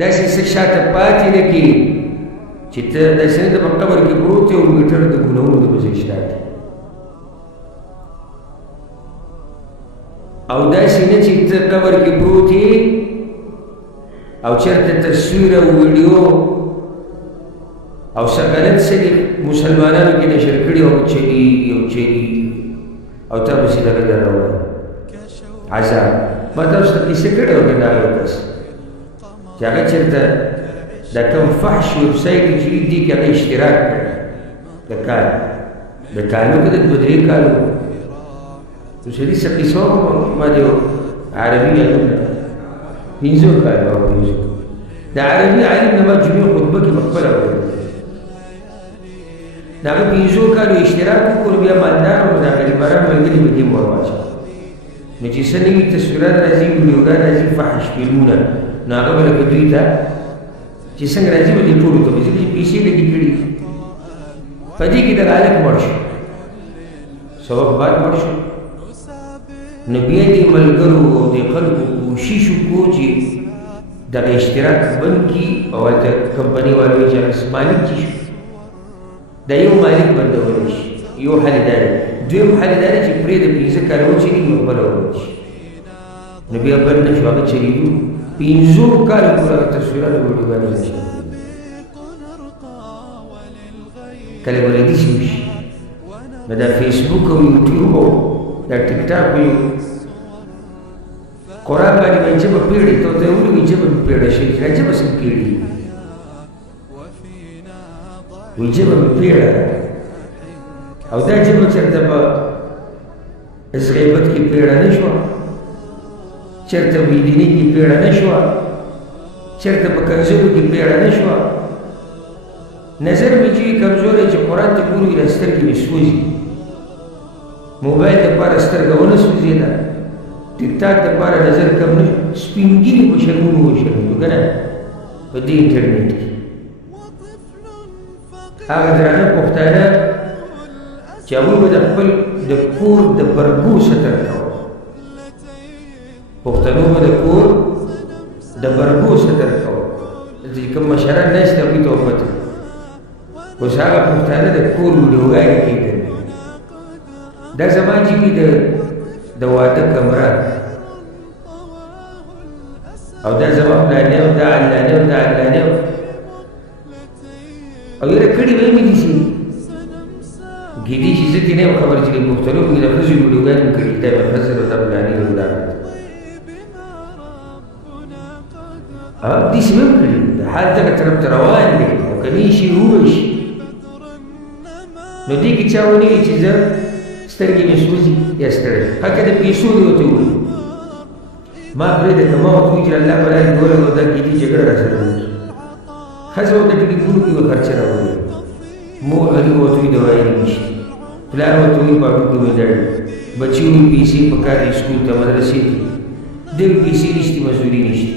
داسې څه شاته پاتې نه کړي چې ته داسې نه د په قبر کې پروت یې او میټر د ګناهونو د پسې شته او داسې نه چې ته قبر کې پروت یې او چېرته تصویر او ویډیو او څه غلط څه دي مسلمانانو کې نشر کړي او چلیږي او چلیږي او تا پسې دغه دروړه عذاب ما تاسو ته کیسه کړې وه که دا یو کس چې هغه چېرته دا کوم فحش ویب سایټ چې دي کې هغه اشتراک کړی د کالو که د دوه درې کالو نو سړي څه قیسه وکړه ما د یو عربي عالم نه 15 کالو او 15 د عربي عالم نه ما جمعې خطبه کې په خپله وویل د هغه 15 کالو اشتراک وکړو بیا مالدار و د غریبانان ملګري به دې ور واچوه نو چې څه نوي تصویرات راځي ویډیوګان راځي فحش فلمونه نو هغه به لکه دوی ته چې څنګه راځي به دې ټولو ته به ځکه چې پیسې لګي کړي په دې کې دغه هلک مړ شو څه وخت بعد مړ شو نو بیا دې ملګرو او دې خلکو کوشش وکړو چې دغه اشتراک بند کړي او هلته کمپنۍ والو وایي چې هغه مالک چې شو دا یو مالک بندولی شي یو حل دا دی دویم حل دا دی چې پرې د 15 کاله وچلېږي نو بله وویل شي نو بیا بند نه شو هغه چلېږو 15 کاله پورې هغه تصویرات او ویډیوګانې نشي کله به له دې شي وشي نو دا فیسبوک او یوټیوب او دا ټیک ټاک او قرآن باندې به ژبه پیړې ته ورته وویل ژبه مې پیړه شي چې دا ژبه څنګه پیړي وی ژبه مې پیړه او دا ژبه چېرته په غیبت کې پیړه نه شوه چېرته بېدینۍ کې پیړه نه شوه چېرته په کنځلو کې پیړه نه شوه نظر مې چې کمزوری چې قرآن ته ګورو دا سترګې مې سوځي موبایل دپاره سترګه ونه سوځېده ټیک ټاک دپاره نظر کم نه سپین ږیري په شرمونو وشرمېدو که نه په دې انټرنېټ کې هغه درانه پښتانه چې هغوی به د خپل د کور د برګو ستر کوه پښتنو به د کور د برګو ستر کوه دلته چې کوم مشران ناست هغوی ته وپته اوس هغه پښتانه د کور ویډیوګانې کېدل دا زما جګې د واده کمره او دا زما پلانې او دا علانې او دا علانې او یاره کړي به مې دي شي ګیدی چې زه دې نه یم خبر چې د پښتنو کې د ښځو ویډیوګانې مې کړي دا به ښځه او دا پلانې او دا داسې مې هم کړي د حال دغه طرف ته روان دی او که نه شي ووایي نو دې کې چا ونه وي چې زه سترګې مې سوځي یا ستړی هکه د پیسو دې ورته ووایي ما پرېږده که ما ورته ووایي چې الله په لارې کې ولګوه دا ګیدي جګړه راسره وکړي ښځه ورته ټلیفون کوي خرچه راوړي مور هغې ورته وایي دوایي نشته پلار ورته وایي پاټوکې ویدړي بچي وایي پیسې پکار دي سکول ته مدرسې ته دې وایي پیسې نشتي مزدوري نشته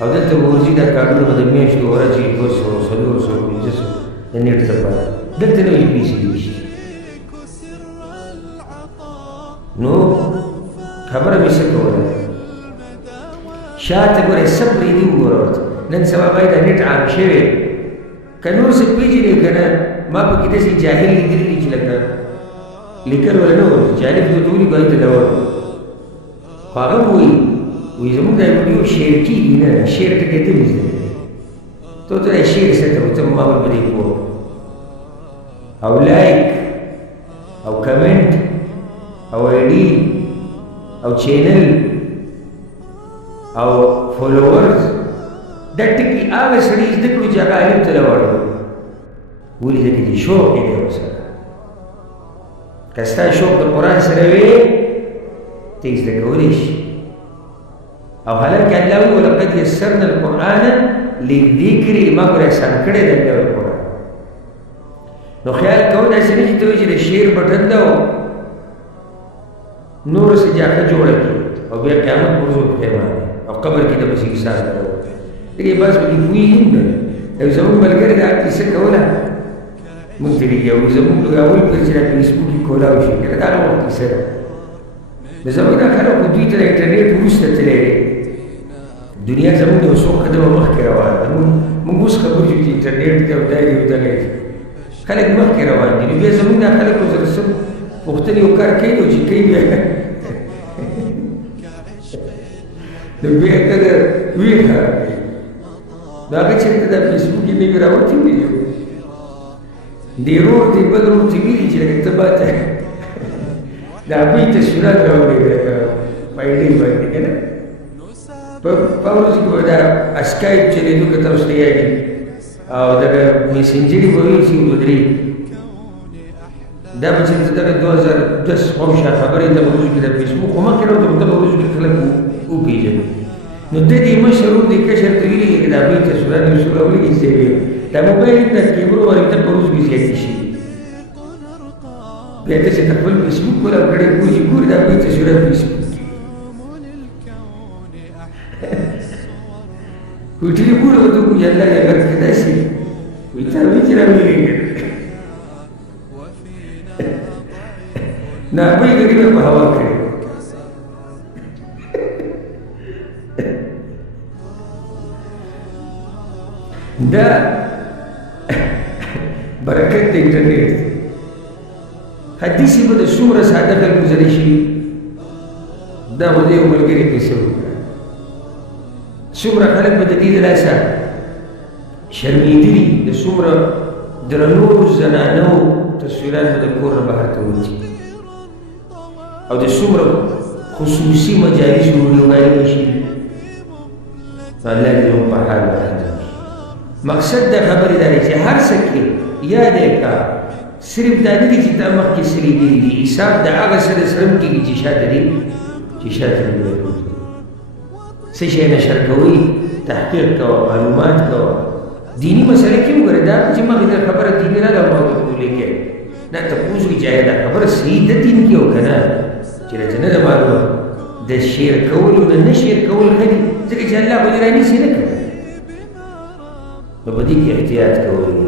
او دلته به ورځي دا کارونه به د میاشتو ورځې 200 400 500 د نیټ دپاره دلته نه وایي پیسې نشته نو خبره مې څه کوله شاته ګورې څه پرېږدي وګوره ورته نن سبا باید دا نیټ عام شوی که نور څه پېژنې که نه ما پکې داسې جاهل لیدلي دي چې لکه لیکل ولا نه ورځي چې الف ورته ولیکو هغې ته ډول خو هغه هم وایي زموږ دا ویډیو شیر کېږي نه شیر ټکی ته مې زده ته ورته دا شیر څه ته ورته ما به په دې پوه او لایک او کمنټ او آیډي او چینل او فالوورز دا ټکي هغه سړي زده کړو چې هغه علم ته راوړي ولې ځکه چې شوق یې دی ورسره که ستا شوق د قرآن سره وي ته یې زده کولی شي او حالانکې الله وایي ولقد یسرنا القرآن للذکر ما ګوره اسان کړی دی الله القرآن نو خیال کوه داسې نه چې ته وایي چې د شعر بټن ده نور څه جاښه جوړه کړي او بیا قیامت پر ورځ پښیمانه او قبر کې د پسې حساب کوو دغې بس پکې پوهېږي نه یو زموږ ملګري دا کیسه کوله موږ ته لیکي او زموږ اول پیر چې دا فیسبوک کې کولاو شي که دا هغه وخت کیسه ده نو زموږ دا خلک خو دوی ته د انټرنېټ وروسته تللی دی دنیا زموږ د یو څو قدمه مخکې روان ده ته او دا دې او دغه خلک مخکې روان دي. نو بیا زموږ دا خلک ورسره څه پوښتنې یو کار کوي نو چې کوي بیا نو بیا کله ویې خرابوي. نو هغه چېرته دا فیسبوک یې نوي راوتي وي دی رور دی بل رور ته ویلي چې لکه ته ماته د هغوی تصویرات راولېږه لکه پایډۍ باندې که نه په ورځو کې به دا اسکایپ چلېدو که تاسو ته یاد وي او دغه میسنجري به وي چې ودرې دا به چېرته دغه 2010 خامخا خبرې دغه ورځو کې د فیسبوک خو مخکې راوته په دغه ورځو کې خلک وپېژني. نو د دې مشر ورور دې کشر ته ویلي چې د هغوی تصویرات یو څو راولېږي چې دا موبایل د کیمرو واردات په ورځو کې زیاتې شي. بیا ته چې ته خپل فیسبوک کولاو کړی ګوري چې ګوري د هغوی تصویرات فیسبوک کې وایي ټلیفون ورته وکړو چې الله دې غر کړي داسې وایي تا وایي چې راولېږه نو هغوی ګډې به په هوا کړې. دا برکت د انټرنیټ حدیث به د څومره ساده خلکو سره شي. دا به د یو ملګري کیسه وکړه څومره خلک به د دې د لاسه شرمېدلي د څومره درنو زنانو تصویرات به د کور نه بهر ته وځي او د څومره خصوصي مجالسو ویډیوګانې به شي. الله دې زموږ په حال باندې مقصد د خبرې دا دی چې هر څه کې یاد یې کا صرف دا نه دي چې تا مخکې څه لیدلي دي حساب د هغه سره سره هم کېږي چې شاته دي چې شاته دي څه شی نشر کوئ تحقیق کوه معلومات کوه دیني مسئلې کې وګوره دا چې مخکې دا خبره دیني راغله ما ورته ولیکې نه تپوس وکړي چې آیا دا خبره صحیح ده دین کې او که نه چې راته نه ده معلومه د شیر کولو د نه شیر کول ښه دي ځکه چې الله خو دې رانیسي نه کوي. نو په دې کې احتیاط کوئ.